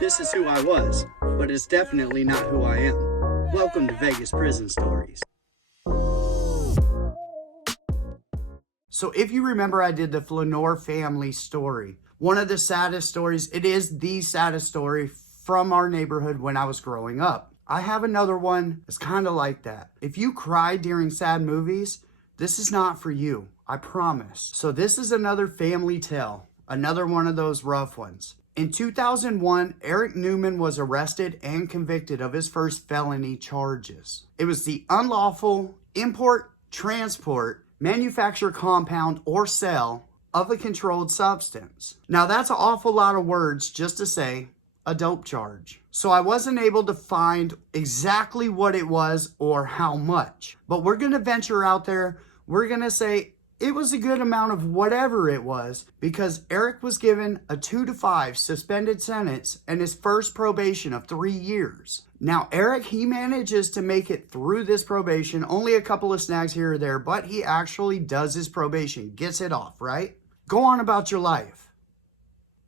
This is who I was, but it's definitely not who I am. Welcome to Vegas Prison Stories. So if you remember, I did the Flanor family story. One of the saddest stories, it is the saddest story from our neighborhood when I was growing up. I have another one that's kind of like that. If you cry during sad movies, this is not for you, I promise. So this is another family tale, another one of those rough ones. In 2001, Eric Newman was arrested and convicted of his first felony charges. It was the unlawful import, transport, manufacture, compound, or sale of a controlled substance. Now that's an awful lot of words just to say a dope charge. So I wasn't able to find exactly what it was or how much, but we're gonna venture out there. We're gonna say it was a good amount of whatever it was, because Eric was given a 2 to 5 suspended sentence and his first probation of 3 years. Now, Eric, he manages to make it through this probation, only a couple of snags here or there, but he actually does his probation, gets it off, right? Go on about your life.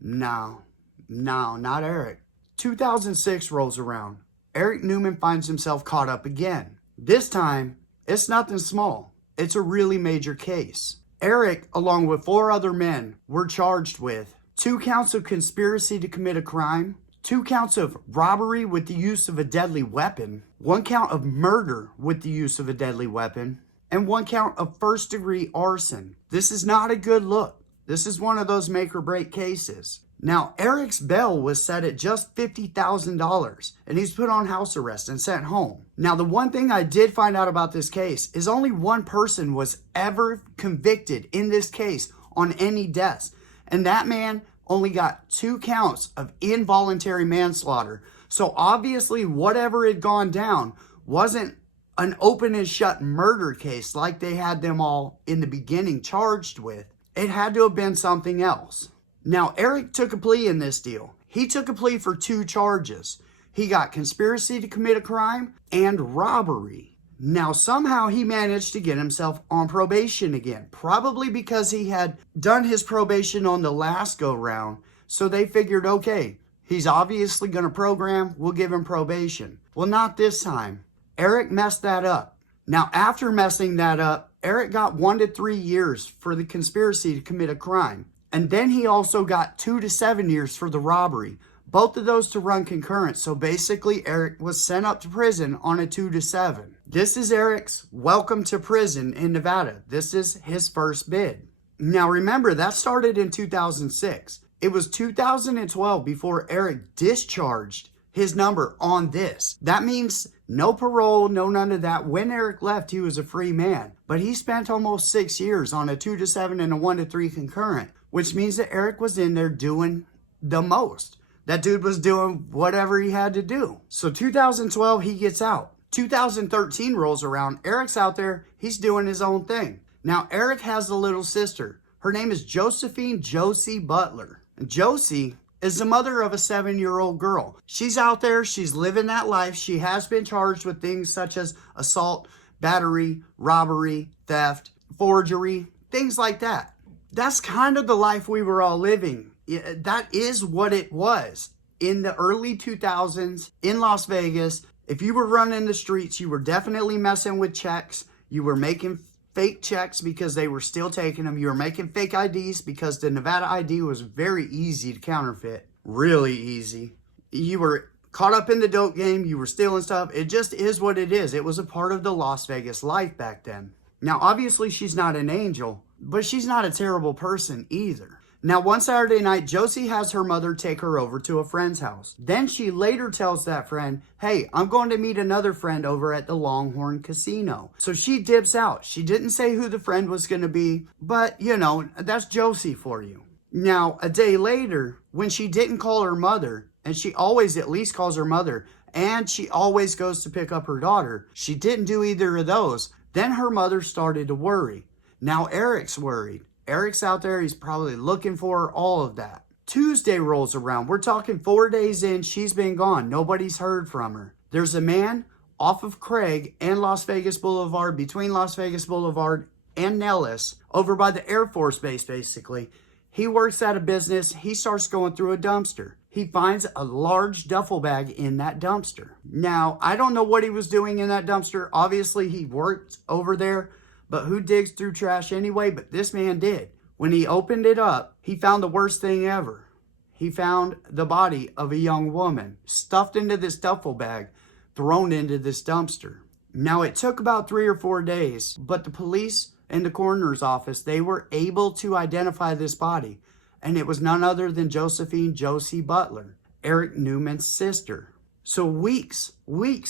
No, not Eric. 2006 rolls around. Eric Newman finds himself caught up again. This time, it's nothing small. It's a really major case. Eric, along with 4 other men, were charged with 2 counts of conspiracy to commit a crime, 2 counts of robbery with the use of a deadly weapon, 1 count of murder with the use of a deadly weapon, and 1 count of first-degree arson. This is not a good look. This is one of those make-or-break cases. Now, Eric's bail was set at just $50,000, and he's put on house arrest and sent home. Now, the one thing I did find out about this case is only 1 person was ever convicted in this case on any deaths, and that man only got 2 counts of involuntary manslaughter. So obviously, whatever had gone down wasn't an open and shut murder case like they had them all in the beginning charged with. It had to have been something else. Now, Eric took a plea in this deal. He took a plea for 2 charges. He got conspiracy to commit a crime and robbery. Now, somehow he managed to get himself on probation again, probably because he had done his probation on the last go-round. So they figured, okay, he's obviously going to program, we'll give him probation. Well, not this time. Eric messed that up. Now, after messing that up, Eric got 1 to 3 years for the conspiracy to commit a crime. And then he also got 2 to 7 years for the robbery. Both of those to run concurrent. So basically, Eric was sent up to prison on a 2 to 7. This is Eric's welcome to prison in Nevada. This is his first bid. Now remember, that started in 2006. It was 2012 before Eric discharged his number on this. That means no parole, no none of that. When Eric left, he was a free man. But he spent almost 6 years on a 2 to 7 and a 1 to 3 concurrent, which means that Eric was in there doing the most. That dude was doing whatever he had to do. So 2012, he gets out. 2013 rolls around. Eric's out there. He's doing his own thing. Now, Eric has a little sister. Her name is Josephine Josy Butler. And Josy is the mother of a 7-year-old girl. She's out there. She's living that life. She has been charged with things such as assault, battery, robbery, theft, forgery, things like that. That's kind of the life we were all living. That is what it was in the early 2000s in Las Vegas. If you were running the streets, you were definitely messing with checks. You were making fake checks because they were still taking them. You were making fake IDs because the Nevada ID was very easy to counterfeit. Really easy. You were caught up in the dope game. You were stealing stuff. It just is what it is. It was a part of the Las Vegas life back then. Now, obviously, she's not an angel, but she's not a terrible person either. Now, one Saturday night, Josy has her mother take her over to a friend's house. Then she later tells that friend, hey, I'm going to meet another friend over at the Longhorn Casino. So she dips out. She didn't say who the friend was going to be, but, you know, that's Josy for you. Now, a day later, when she didn't call her mother, and she always at least calls her mother, and she always goes to pick up her daughter, she didn't do either of those. Then her mother started to worry. Now Eric's worried. Eric's out there. He's probably looking for her, all of that. Tuesday rolls around. We're talking 4 days in. She's been gone. Nobody's heard from her. There's a man off of Craig and Las Vegas Boulevard, between Las Vegas Boulevard and Nellis, over by the Air Force Base, basically. He works at a business. He starts going through a dumpster. he finds a large duffel bag in that dumpster. Now, I don't know what he was doing in that dumpster. Obviously, he worked over there, but who digs through trash anyway? But this man did. When he opened it up, he found the worst thing ever. He found the body of a young woman stuffed into this duffel bag, thrown into this dumpster. Now, it took about 3 or 4 days, but the police and the coroner's office, they were able to identify this body. And it was none other than Josephine Josy Butler, Eric Newman's sister. So weeks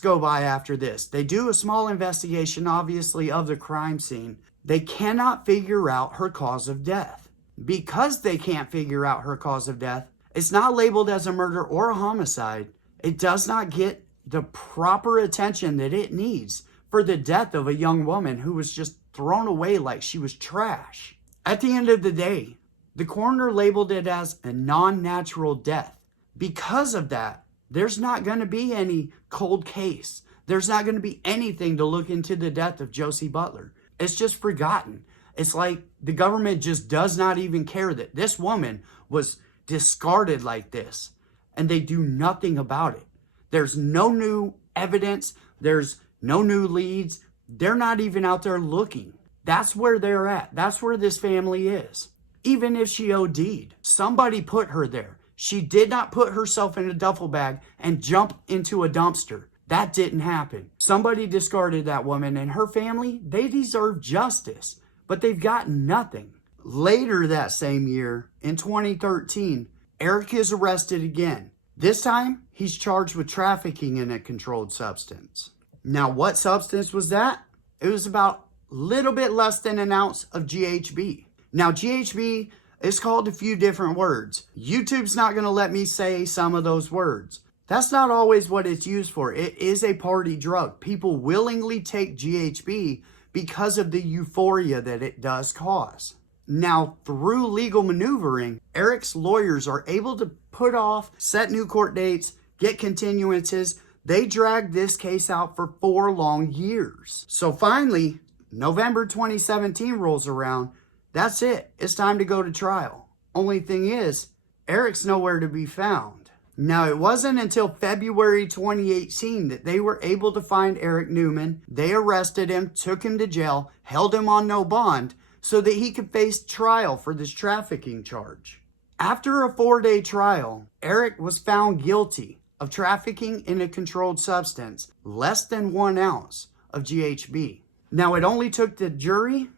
go by after this. They do a small investigation, obviously, of the crime scene. They cannot figure out her cause of death. Because they can't figure out her cause of death, it's not labeled as a murder or a homicide. It does not get the proper attention that it needs for the death of a young woman who was just thrown away like she was trash. At the end of the day, the coroner labeled it as a non-natural death. Because of that, there's not going to be any cold case. There's not going to be anything to look into the death of Josy Butler. It's just forgotten. It's like the government just does not even care that this woman was discarded like this, and they do nothing about it. There's no new evidence. There's no new leads. They're not even out there looking. That's where they're at. That's where this family is. Even if she OD'd, somebody put her there. She did not put herself in a duffel bag and jump into a dumpster. That didn't happen. Somebody discarded that woman, and her family, they deserve justice, but they've got nothing. Later that same year, in 2013, Eric is arrested again. This time, he's charged with trafficking in a controlled substance. Now, what substance was that? It was about a little bit less than an ounce of GHB. Now, GHB is called a few different words. YouTube's not going to let me say some of those words. That's not always what it's used for. It is a party drug. People willingly take GHB because of the euphoria that it does cause. Now, through legal maneuvering, Eric's lawyers are able to put off, set new court dates, get continuances. They dragged this case out for 4 long years. So finally, November 2017 rolls around. That's it. It's time to go to trial. Only thing is, Eric's nowhere to be found. Now, it wasn't until February 2018 that they were able to find Eric Newman. They arrested him, took him to jail, held him on no bond so that he could face trial for this trafficking charge. After a 4-day trial, Eric was found guilty of trafficking in a controlled substance, less than 1 ounce of GHB. Now, it only took the jury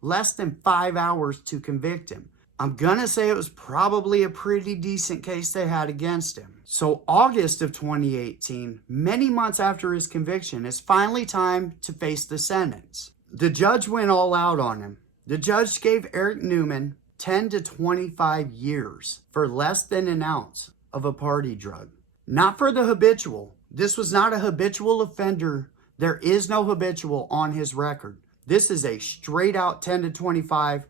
less than 5 hours to convict him. I'm gonna say it was probably a pretty decent case they had against him. So August of 2018, many months after his conviction, it's finally time to face the sentence. The judge went all out on him. The judge gave Eric Newman 10 to 25 years for less than an ounce of a party drug. Not for the habitual. This was not a habitual offender. There is no habitual on his record. This is a straight out 10 to 25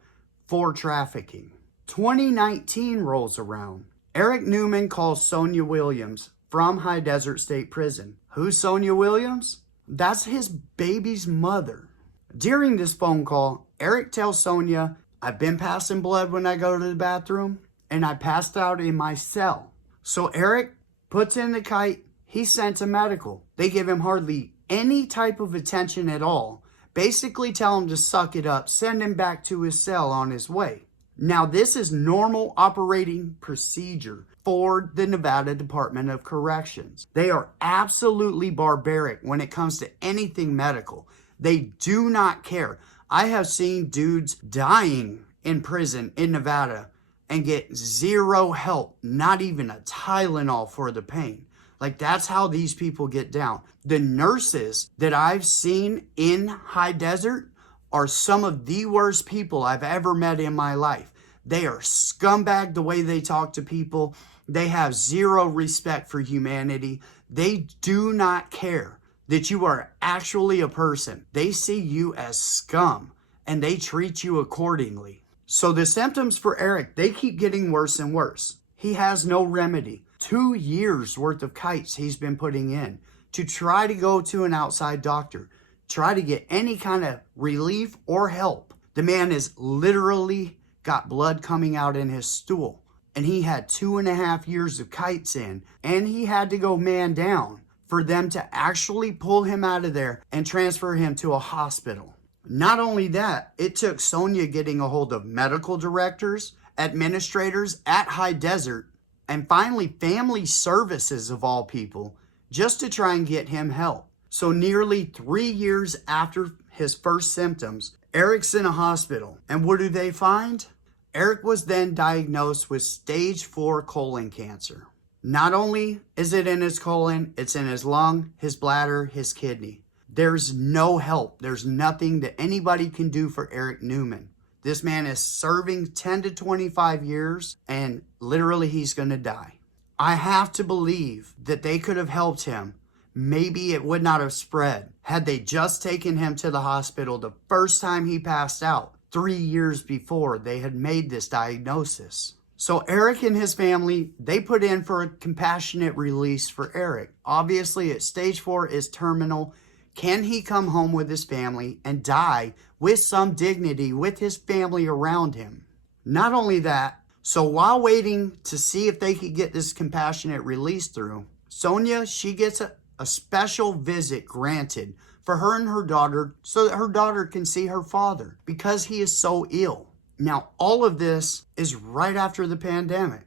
for trafficking. 2019 rolls around. Eric Newman calls Sonia Williams from High Desert State Prison. Who's Sonia Williams? That's his baby's mother. During this phone call, Eric tells Sonia, "I've been passing blood when I go to the bathroom, and I passed out in my cell." So Eric puts in the kite. He's sent to medical. They give him hardly any type of attention at all. Basically tell him to suck it up, send him back to his cell on his way. Now, this is normal operating procedure for the Nevada Department of Corrections. They are absolutely barbaric when it comes to anything medical. They do not care. I have seen dudes dying in prison in Nevada and get zero help, not even a Tylenol for the pain. Like, that's how these people get down. The nurses that I've seen in High Desert are some of the worst people I've ever met in my life. They are scumbag the way they talk to people. They have zero respect for humanity. They do not care that you are actually a person. They see you as scum, and they treat you accordingly. So the symptoms for Eric, they keep getting worse and worse. He has no remedy. 2 years worth of kites he's been putting in to try to go to an outside doctor, try to get any kind of relief or help. The man has literally got blood coming out in his stool. and he had 2.5 years of kites in, and he had to go man down for them to actually pull him out of there and transfer him to a hospital. Not only that, it took Sonia getting a hold of medical directors, administrators at High Desert, and finally family services of all people, just to try and get him help. So nearly 3 years after his first symptoms, Eric's in a hospital. And what do they find? Eric was then diagnosed with stage 4 colon cancer. Not only is it in his colon, it's in his lung, his bladder, his kidney. There's no help. There's nothing that anybody can do for Eric Newman. This man is serving 10 to 25 years, and literally he's going to die. I have to believe that they could have helped him. Maybe it would not have spread had they just taken him to the hospital the first time he passed out 3 years before they had made this diagnosis. So Eric and his family, they put in for a compassionate release for Eric. Obviously, at stage 4 is terminal. Can he come home with his family and die with some dignity with his family around him? Not only that, so while waiting to see if they could get this compassionate release through, Sonia, she gets a special visit granted for her and her daughter so that her daughter can see her father because he is so ill. Now, all of this is right after the pandemic.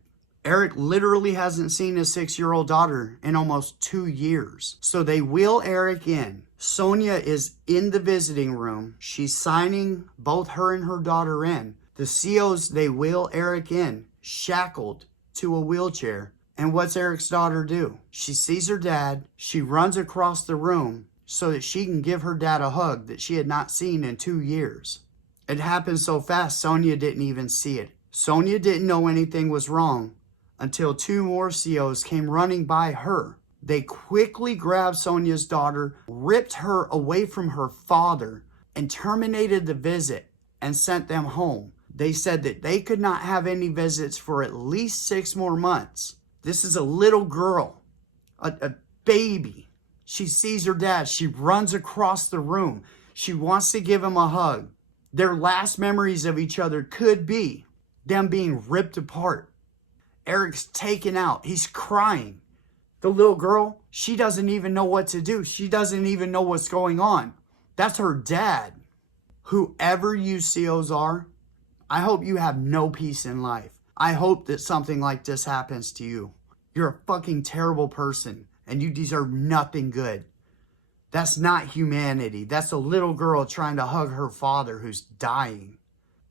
Eric literally hasn't seen his 6-year-old daughter in almost 2 years. So they wheel Eric in. Sonia is in the visiting room. She's signing both her and her daughter in. The COs, they wheel Eric in, shackled to a wheelchair. And what's Eric's daughter do? She sees her dad. She runs across the room so that she can give her dad a hug that she had not seen in 2 years. It happened so fast, Sonia didn't even see it. Sonia didn't know anything was wrong until 2 more COs came running by her. They quickly grabbed Sonia's daughter, ripped her away from her father, and terminated the visit and sent them home. They said that they could not have any visits for at least 6 more months. This is a little girl, a baby. She sees her dad. She runs across the room. She wants to give him a hug. Their last memories of each other could be them being ripped apart. Eric's taken out. He's crying. The little girl, she doesn't even know what to do. She doesn't even know what's going on. That's her dad. Whoever you COs are, I hope you have no peace in life. I hope that something like this happens to you. You're a fucking terrible person and you deserve nothing good. That's not humanity. That's a little girl trying to hug her father who's dying.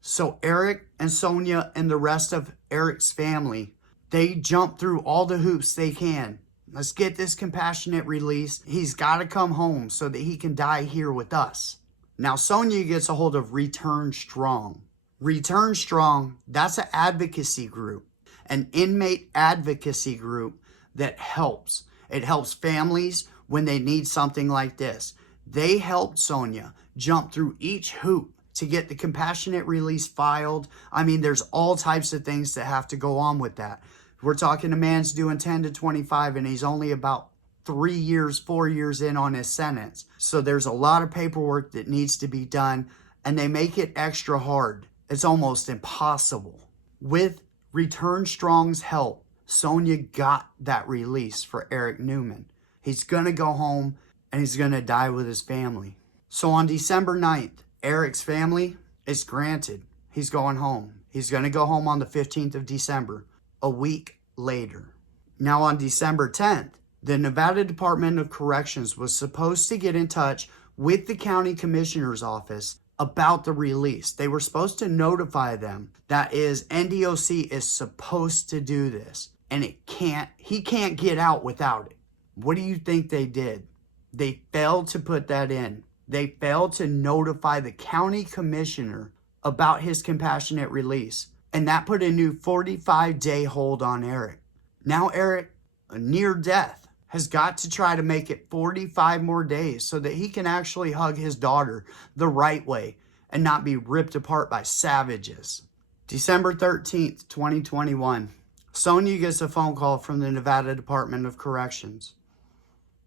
So Eric and Sonia and the rest of Eric's family, they jump through all the hoops they can. Let's get this compassionate release. He's got to come home so that he can die here with us. Now Sonia gets a hold of Return Strong. Return Strong, that's an advocacy group, an inmate advocacy group that helps. It helps families when they need something like this. They helped Sonia jump through each hoop to get the compassionate release filed. I mean, there's all types of things that have to go on with that. We're talking a man's doing 10 to 25 and he's only about 3 years, 4 years in on his sentence. So there's a lot of paperwork that needs to be done and they make it extra hard. It's almost impossible. With Return Strong's help, Sonia got that release for Eric Newman. He's going to go home and he's going to die with his family. So on December 9th, Eric's family is granted. He's going home. He's going to go home on the 15th of December, a week later. Now on December 10th, the Nevada Department of Corrections was supposed to get in touch with the county commissioner's office about the release. They were supposed to notify them. That is, NDOC is supposed to do this. And he can't get out without it. What do you think they did? They failed to put that in. They failed to notify the county commissioner about his compassionate release. And that put a new 45-day hold on Eric. Now Eric, near death, has got to try to make it 45 more days so that he can actually hug his daughter the right way and not be ripped apart by savages. December 13th, 2021. Sonia gets a phone call from the Nevada Department of Corrections.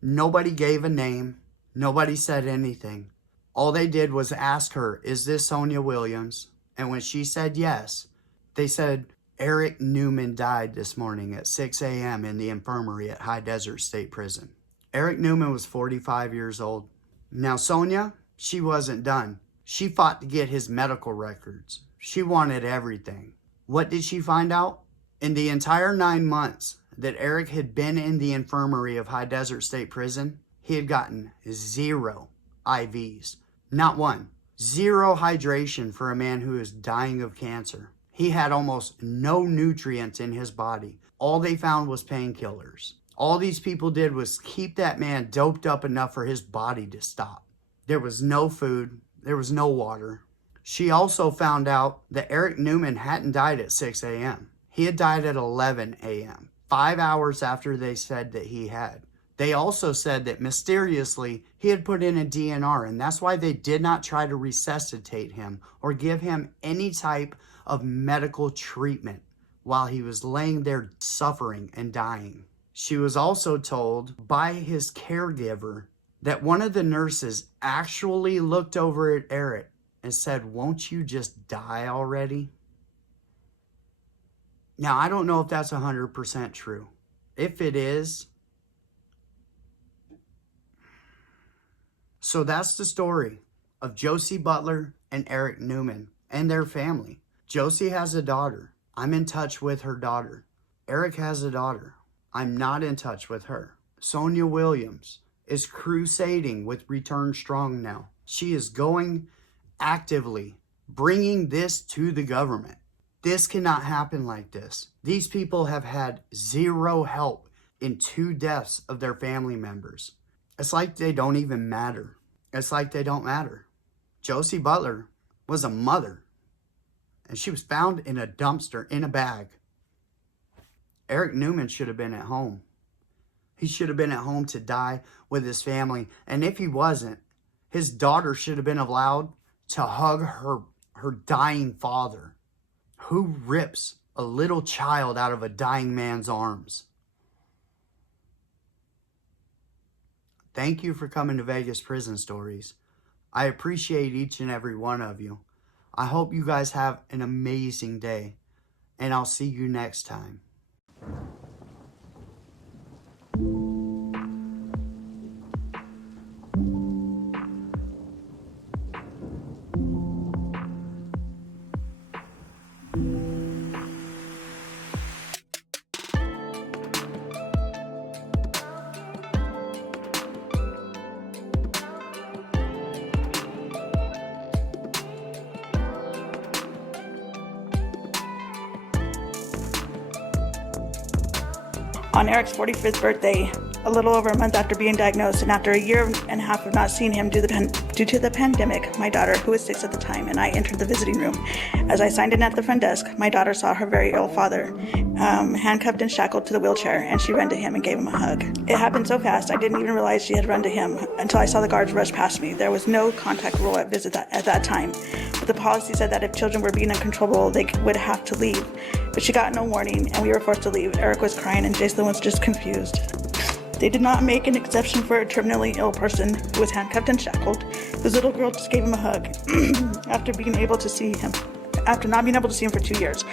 Nobody gave a name. Nobody said anything. All they did was ask her, is this Sonia Williams? And when she said yes, they said, Eric Newman died this morning at 6 a.m. in the infirmary at High Desert State Prison. Eric Newman was 45 years old. Now, Sonia, she wasn't done. She fought to get his medical records. She wanted everything. What did she find out? In the entire 9 months that Eric had been in the infirmary of High Desert State Prison, he had gotten 0 IVs. Not one. 0 hydration for a man who is dying of cancer. He had almost no nutrients in his body. All they found was painkillers. All these people did was keep that man doped up enough for his body to stop. There was no food. There was no water. She also found out that Eric Newman hadn't died at 6 a.m. He had died at 11 a.m., 5 hours after they said that he had. They also said that mysteriously he had put in a DNR, and that's why they did not try to resuscitate him or give him any type of medical treatment while he was laying there suffering and dying. She was also told by his caregiver that one of the nurses actually looked over at Eric and said, "Won't you just die already?" Now, I don't know if that's 100% true. If it is, so that's the story of Josy Butler and Eric Newman and their family. Josy has a daughter. I'm in touch with her daughter. Eric has a daughter. I'm not in touch with her. Sonia Williams is crusading with Return Strong now. She is going actively, bringing this to the government. This cannot happen like this. These people have had 0 help in 2 deaths of their family members. It's like they don't even matter. It's like they don't matter. Josy Butler was a mother, and she was found in a dumpster in a bag. Eric Newman should have been at home. He should have been at home to die with his family. And if he wasn't, his daughter should have been allowed to hug her dying father. Who rips a little child out of a dying man's arms? Thank you for coming to Vegas Prison Stories. I appreciate each and every one of you. I hope you guys have an amazing day, and I'll see you next time. On Eric's 45th birthday, a little over a month after being diagnosed and after a year and a half of not seeing him due to the pandemic, my daughter, who was 6 at the time, and I entered the visiting room. As I signed in at the front desk, my daughter saw her very ill father, handcuffed and shackled to the wheelchair, and she ran to him and gave him a hug. It happened so fast, I didn't even realize she had run to him until I saw the guards rush past me. There was no contact rule at that time, but the policy said that if children were being uncontrollable, they would have to leave. But she got no warning, and we were forced to leave. Eric was crying, and Jason was just confused. They did not make an exception for a terminally ill person who was handcuffed and shackled. This little girl just gave him a hug after not being able to see him for 2 years.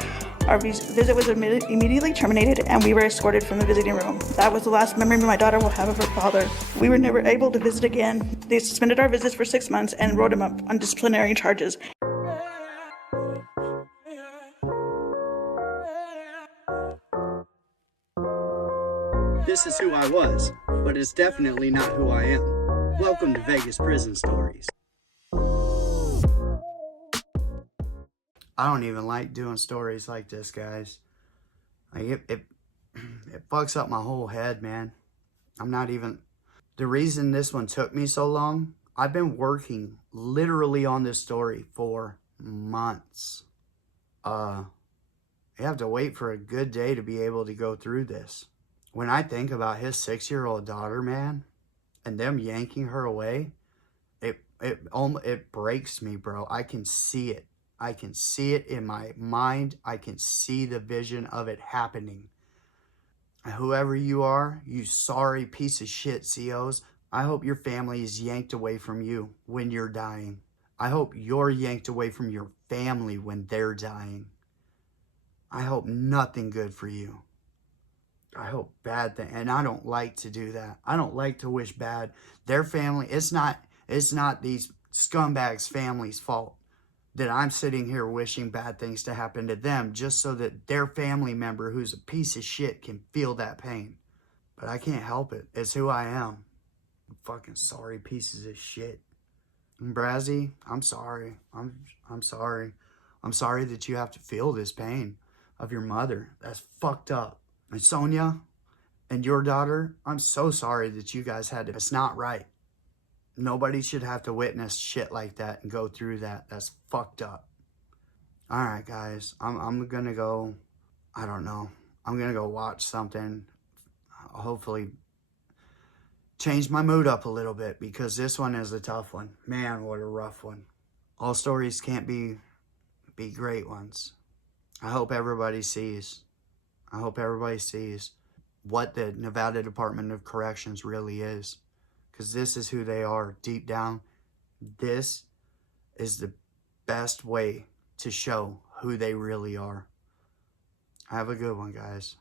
Our visit was immediately terminated, and we were escorted from the visiting room. That was the last memory my daughter will have of her father. We were never able to visit again. They suspended our visits for 6 months and wrote him up on disciplinary charges. This is who I was, but it's definitely not who I am. Welcome to Vegas Prison Stories. I don't even like doing stories like this, guys. Like it fucks up my whole head, man. The reason this one took me so long, I've been working literally on this story for months. You have to wait for a good day to be able to go through this. When I think about his 6-year-old daughter, man, and them yanking her away, it breaks me, bro. I can see it. I can see it in my mind. I can see the vision of it happening. Whoever you are, you sorry piece of shit COs, I hope your family is yanked away from you when you're dying. I hope you're yanked away from your family when they're dying. I hope nothing good for you. I hope bad thing, and I don't like to do that. I don't like to wish bad. Their family, it's not these scumbags' family's fault that I'm sitting here wishing bad things to happen to them just so that their family member who's a piece of shit can feel that pain. But I can't help it. It's who I am. Fucking sorry pieces of shit. And Brazzy, I'm sorry. I'm sorry. I'm sorry that you have to feel this pain of your mother. That's fucked up. And Sonia and your daughter, I'm so sorry that you guys had to. It's not right. Nobody should have to witness shit like that and go through that. That's fucked up. All right, guys. I'm gonna go. I don't know. I'm gonna go watch something. Hopefully change my mood up a little bit, because this one is a tough one. Man, what a rough one. All stories can't be great ones. I hope everybody sees. I hope everybody sees what the Nevada Department of Corrections really is, because this is who they are deep down. This is the best way to show who they really are. Have a good one, guys.